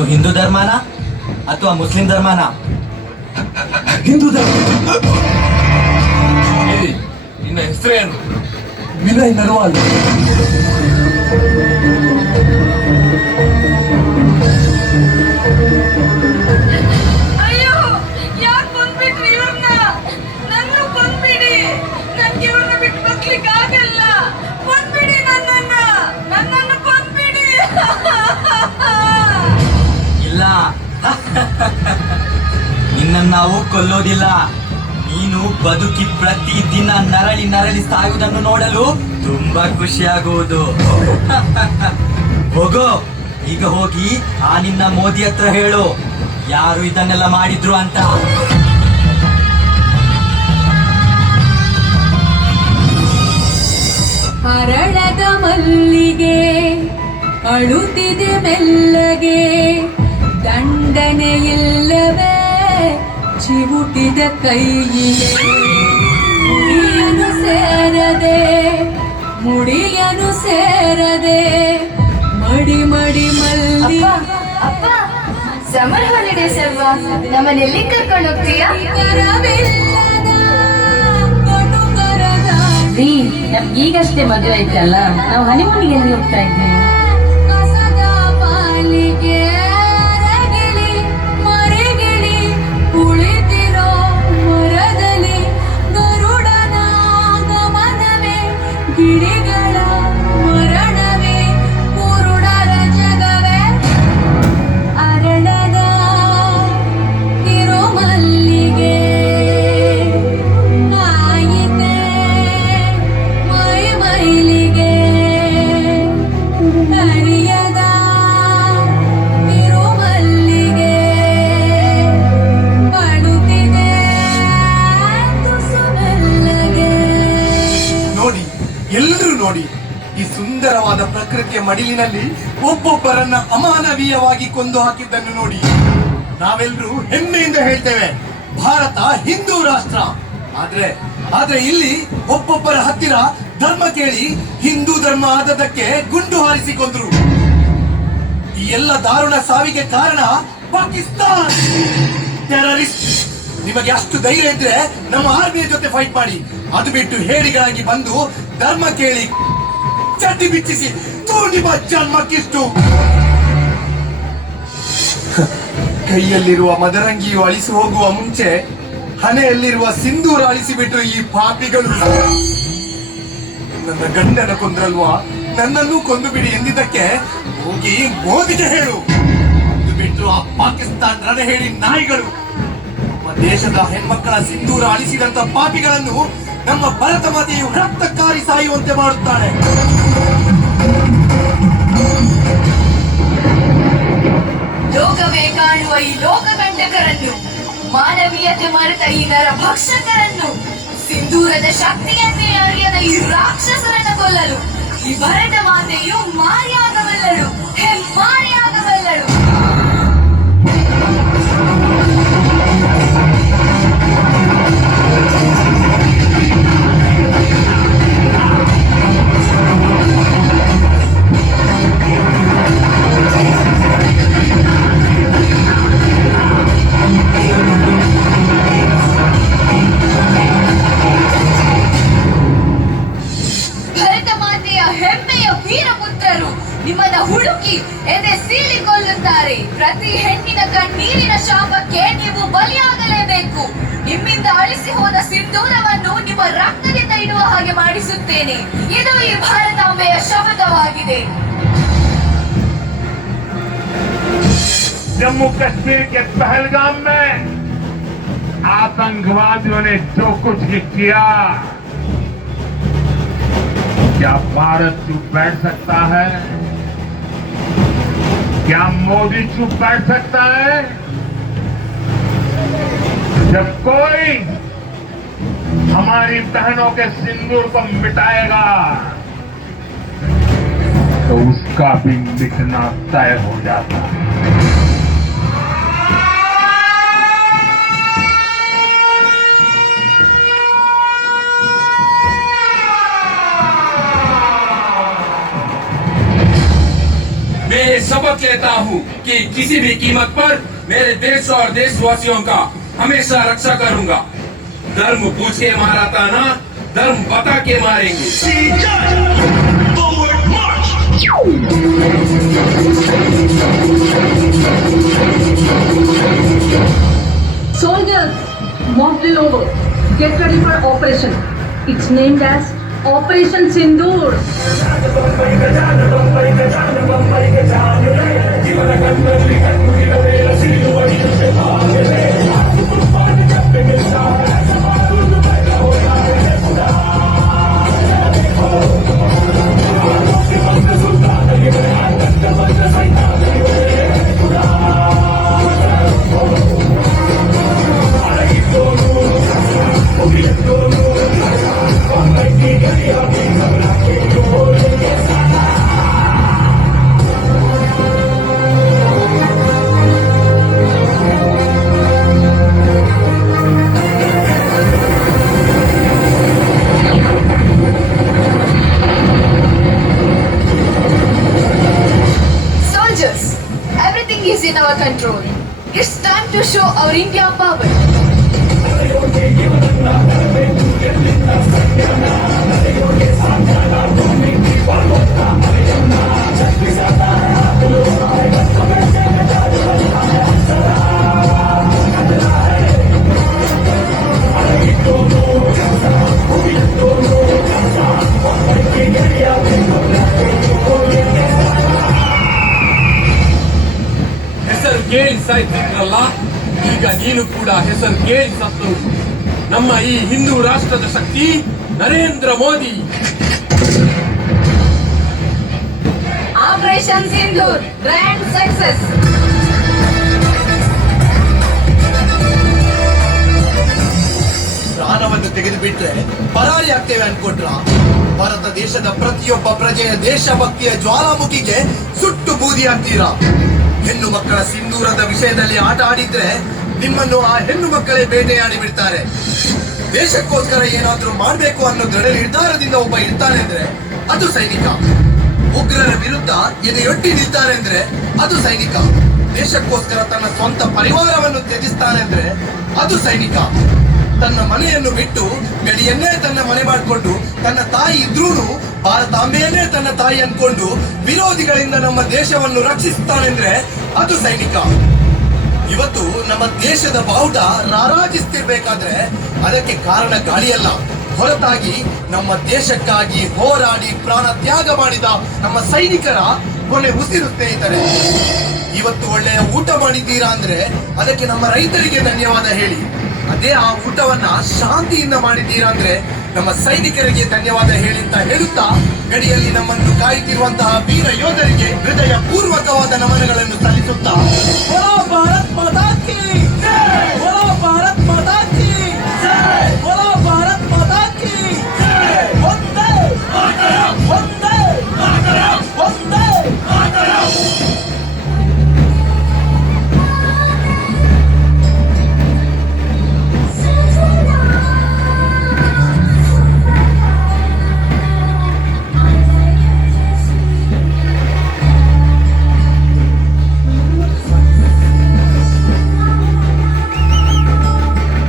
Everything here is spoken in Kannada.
ನೀನು ಹಿಂದೂ ಧರ್ಮನ ಅಥವಾ ಮುಸ್ಲಿಂ ಧರ್ಮನ? ಹಿಂದೂ ಧರ್ಮ. ನಿನ್ನ ಹೆಸರೇನು? ವಿನಯ್ ನರ್ವಾಲ್. ಅಯ್ಯೋ, ಯಾಕೆ ಕೊಂದ್ಬಿಟ್ರಿ ಇವ್ರನ್ನ? ನನ್ನ ಕೊಂದ್ಬಿಡಿ. ನನ್ಗೆ ಇವ್ರನ್ನ ಬಿಟ್ಟು ಬಗ್ಲಿಕ್ಕೆ ಆಗಲ್ಲ. ಕೊಂದ್ಬಿಡಿ ನನ್ನನ್ನು ಕೊಂದ್ಬಿಡಿ. ಇಲ್ಲ, ನಿನ್ನನ್ನು ನಾವು ಕೊಲ್ಲೋದಿಲ್ಲ. ನೀನು ಬದುಕಿ ಪ್ರತಿದಿನ ನರಳಿ ನರಳಿ ಸಾಯುವುದನ್ನು ನೋಡಲು ತುಂಬಾ ಖುಷಿಯಾಗುವುದು. ಹೋಗೋ, ಈಗ ಹೋಗಿ ಆ ನಿನ್ನ ಮೋದಿ ಹತ್ರ ಹೇಳು ಯಾರು ಇದನ್ನೆಲ್ಲ ಮಾಡಿದ್ರು ಅಂತ. ಅರಳದ ಮಲ್ಲಿಗೆ ಅಳುತ್ತಿದೆ ಮೆಲ್ಲಗೆ, ದಂಡನೆ ಇಲ್ಲವೇ ಚಿವುಟಿದ ಕೈಯಿಗೆ. ಮುಡಿಯನು ಸೇರದೆ ಮಡಿ ಮಡಿ ಮಲ್ಲಿ. ಅಪ್ಪ, ಸಮರ್ ಹಾಲಿಡೇಸ್ ಅಲ್ವಾ, ನಮ್ಮನ್ನೆಲ್ಲಿ ಕರ್ಕೊಂಡು ಹೋಗ್ತೀಯಾ? ರೀ, ನಮ್ಗೀಗಷ್ಟೇ ಮದುವೆ ಆಯ್ತಲ್ಲ, ನಾವು ಹನಿಮೂನಿಗೆ ಎಲ್ಲಿ ಹೋಗ್ತಾ ಇದ್ದೀವಿ? ಕಸದ ಪಾಲಿಗೆ ಅರಗಿಳಿ ಮರೆಗಿಳಿ ಕುಳಿತಿರೋ ಮರದಲ್ಲಿ ಗರುಡನ ಗಮನವೇ, ಗಿಳಿಗಳ ಮರಣವೇ, ಕುರುಡರ ಜಗವೇ, ಅರಳದ ಕಿರುಮಲ್ಲಿಗೆ ಆಯಿತೆ ಮೈ ಮೈಲಿಗೆ, ಅರಿಯದ ಕಿರುಮಲ್ಲಿಗೆ ಕಾಣುತ್ತಿದೆ ತುಸು ಮೆಲ್ಲಗೆ. ನೋಡಿ, ಎಲ್ಲರೂ ನೋಡಿ, ಈ ಸುಂದರವಾದ ಪ್ರಕೃತಿಯ ಮಡಿಲಿನಲ್ಲಿ ಒಬ್ಬೊಬ್ಬರನ್ನ ಅಮಾನವೀಯವಾಗಿ ಕೊಂದು ಹಾಕಿದ್ದನ್ನು ನೋಡಿ. ನಾವೆಲ್ಲರೂ ಹೆಮ್ಮೆಯಿಂದ ಹೇಳ್ತೇವೆ, ಭಾರತ ಹಿಂದೂ ರಾಷ್ಟ್ರ. ಆದ್ರೆ ಇಲ್ಲಿ ಒಬ್ಬೊಬ್ಬರ ಹತ್ತಿರ ಧರ್ಮ ಕೇಳಿ ಹಿಂದೂ ಧರ್ಮ ಆದದಕ್ಕೆ ಗುಂಡು ಹಾರಿಸಿಕೊಂಡ್ರು. ಈ ಎಲ್ಲ ದಾರುಣ ಸಾವಿಗೆ ಕಾರಣ ಪಾಕಿಸ್ತಾನ್ ಟೆರರಿಸ್ಟ್. ನಿಮಗೆ ಅಷ್ಟು ಧೈರ್ಯ ಇದ್ರೆ ನಮ್ಮ ಆರ್ಮಿಯ ಜೊತೆ ಫೈಟ್ ಮಾಡಿ. ಅದು ಬಿಟ್ಟು ಹೇಡಿಗಳಾಗಿ ಬಂದು ಧರ್ಮ ಕೇಳಿ ಚಡ್ಡಿ ಬಿಚ್ಚಿಸಿ ನಿಮ್ಮ ಜನ್ಮಕ್ಕಿಷ್ಟು. ಕೈಯಲ್ಲಿರುವ ಮದರಂಗಿಯು ಅಳಿಸಿ ಹೋಗುವ ಮುಂಚೆ ಹಣೆಯಲ್ಲಿರುವ ಸಿಂಧೂರ ಅಳಿಸಿಬಿಟ್ರು ಈ ಪಾಪಿಗಳು. ನನ್ನ ಗಂಡನ ಕೊಂದ್ರಲ್ವಾ, ನನ್ನನ್ನು ಕೊಂದು ಬಿಡಿ ಎಂದಿದ್ದಕ್ಕೆ ಹೋಗಿ ಮೋದಿಗೆ ಹೇಳು. ಇದು ಬಿಟ್ಟು ಆ ಪಾಕಿಸ್ತಾನ್ ರಣ ಹೇಳಿ ನಾಯಿಗಳು ನಮ್ಮ ದೇಶದ ಹೆಣ್ಮಕ್ಕಳ ಸಿಂಧೂರ ಅಳಿಸಿದಂತ ಪಾಪಿಗಳನ್ನು ನಮ್ಮ ಭಾರತ ಮಾತೆಯು ರಕ್ತಕಾರಿ ಸಾಯುವಂತೆ ಮಾಡುತ್ತಾಳೆ. ಲೋಕವೇ ಕಾಣುವ ಈ ಲೋಕಕಂಟಕರನ್ನು, ಮಾನವೀಯತೆ ಮರೆತ ಈ ನರ ಭಕ್ಷಕರನ್ನು, ಸಿಂಧೂರದ ಶಕ್ತಿಯನ್ನೇ ಅರಿಯದ ಈ ರಾಕ್ಷಸರನ್ನು ಕೊಲ್ಲಲು ಈ ಭರತ ಮಾತೆಯು ಮಾರಿಯಾಗಬಲ್ಲಳು, ಹೆಮ್ಮಾರಿಯಾಗಬಲ್ಲಳು. ಹೆಮ್ಮೆಯ ವೀರಪುತ್ರರು ನಿಮ್ಮನ್ನ ಹುಡುಕಿ ಎದೆ ಸೀಳಿಕೊಳ್ಳುತ್ತಾರೆ. ಪ್ರತಿ ಹೆಣ್ಣಿನ ಕಣ್ಣೀರಿನ ಶಾಪಕ್ಕೆ ನೀವು ಬಲಿಯಾಗಲೇಬೇಕು. ನಿಮ್ಮಿಂದ ಅಳಿಸಿ ಹೋದ ಸಿಂಧೂರವನ್ನು ನಿಮ್ಮ ರಕ್ತದಿಂದ ಇಡುವ ಹಾಗೆ ಮಾಡಿಸುತ್ತೇನೆ. ಇದು ಈ ಭಾರತಾಂಬೆಯ ಶಪಥವಾಗಿದೆ. जम्मू कश्मीर के पहलगाम में आतंकवादियों ने जो कुछ भी किया, क्या भारत चुप बैठ सकता है? क्या मोदी चुप बैठ सकता है? जब कोई हमारी बहनों के सिंदूर को मिटाएगा तो उसका भी मिटना तय हो जाता है। मैं सबक लेता हूँ कि किसी भी कीमत पर मेरे देश और देशवासियों का हमेशा रक्षा करूंगा। धर्म पूछ के मारा था ना, धर्म बता के मारेंगे। Soldiers, mock drill over. Get ready for operation. It's named as Operation Sindoor. Soldiers, everything is in our control. It's time to show our India power. ಹೆಸರು ಕೇಳಿ ಸಾಯ್ತಿದ್ರಲ್ಲ, ಈಗ ನೀನು ಕೂಡ ಹೆಸರು ಕೇಳಿ ಸತ್ತು. ನಮ್ಮ ಈ ಹಿಂದೂ ರಾಷ್ಟ್ರದ ಶಕ್ತಿ Narendra Modi. Operation Sindoor, grand success. ಪ್ರಾಣವನ್ನು ತೆಗೆದುಬಿಟ್ರೆ ಪರಾರಿ ಆಗ್ತೇವೆ ಅನ್ಕೊಂಡ್ರ? ಭಾರತ ದೇಶದ ಪ್ರತಿಯೊಬ್ಬ ಪ್ರಜೆಯ ದೇಶಭಕ್ತಿಯ ಜ್ವಾಲಾಮುಖಿಗೆ ಸುಟ್ಟು ಬೂದಿ ಆಗ್ತೀರಾ? ಹೆಣ್ಣು ಮಕ್ಕಳ ಸಿಂಧೂರದ ವಿಷಯದಲ್ಲಿ ಆಟ ಆಡಿದ್ರೆ ನಿಮ್ಮನ್ನು ಆ ಹೆಣ್ಣು ಮಕ್ಕಳೇ ಬೇಟೆಯಾಡಿ ಬಿಡ್ತಾರೆ. ದೇಶಕ್ಕೋಸ್ಕರ ಏನಾದ್ರೂ ಮಾಡ್ಬೇಕು ಅನ್ನೋ ದೃಢ ನಿರ್ಧಾರದಿಂದ ಒಬ್ಬ ಇರ್ತಾನೆ ಅಂದ್ರೆ ಅದು ಸೈನಿಕ. ಉಗ್ರರ ವಿರುದ್ಧ ಎದೆಯೊಡ್ಡಿ ನಿಲ್ತಾನೆ ಅಂದ್ರೆ ಅದು ಸೈನಿಕ. ದೇಶಕ್ಕೋಸ್ಕರ ತನ್ನ ಸ್ವಂತ ಪರಿವಾರವನ್ನು ತ್ಯಜಿಸ್ತಾನೆ ಅಂದ್ರೆ ಅದು ಸೈನಿಕ. ತನ್ನ ಮನೆಯನ್ನು ಬಿಟ್ಟು ಗಡಿಯನ್ನೇ ತನ್ನ ಮನೆ ಮಾಡಿಕೊಂಡು ತನ್ನ ತಾಯಿ ಇದ್ರೂನು ಭಾರತಾಂಬೆಯನ್ನೇ ತನ್ನ ತಾಯಿ ಅನ್ಕೊಂಡು ವಿರೋಧಿಗಳಿಂದ ನಮ್ಮ ದೇಶವನ್ನು ರಕ್ಷಿಸ್ತಾನೆಂದ್ರೆ ಅದು ಸೈನಿಕ. ಇವತ್ತು ನಮ್ಮ ದೇಶದ ಬಾವುಟ ರಾರಾಜಿಸ್ತಿರ್ಬೇಕಾದ್ರೆ ಅದಕ್ಕೆ ಕಾರಣ ಗಾಳಿಯಲ್ಲ, ಹೊರತಾಗಿ ನಮ್ಮ ದೇಶಕ್ಕಾಗಿ ಹೋರಾಡಿ ಪ್ರಾಣ ತ್ಯಾಗ ಮಾಡಿದ ನಮ್ಮ ಸೈನಿಕರ ಕೊನೆ ಉಸಿರು ಸ್ನೇಹಿತರೆ. ಇವತ್ತು ಒಳ್ಳೆಯ ಊಟ ಮಾಡಿದ್ದೀರಾ ಅಂದ್ರೆ ಅದಕ್ಕೆ ನಮ್ಮ ರೈತರಿಗೆ ಧನ್ಯವಾದ ಹೇಳಿ. ಅದೇ ಆ ಊಟವನ್ನ ಶಾಂತಿಯಿಂದ ಮಾಡಿದ್ದೀರಾ ಅಂದ್ರೆ ನಮ್ಮ ಸೈನಿಕರಿಗೆ ಧನ್ಯವಾದ ಹೇಳಿ ಅಂತ ಹೇಳುತ್ತಾ, ಗಡಿಯಲ್ಲಿ ನಮ್ಮನ್ನು ಕಾಯುತ್ತಿರುವಂತಹ ವೀರ ಯೋಧರಿಗೆ ಹೃದಯ ಪೂರ್ವಕವಾದ ನಮನಗಳನ್ನು ಸಲ್ಲಿಸುತ್ತಾ, ಭಾರತ್ ಮಾತಾ ಕೀ ಜೈ!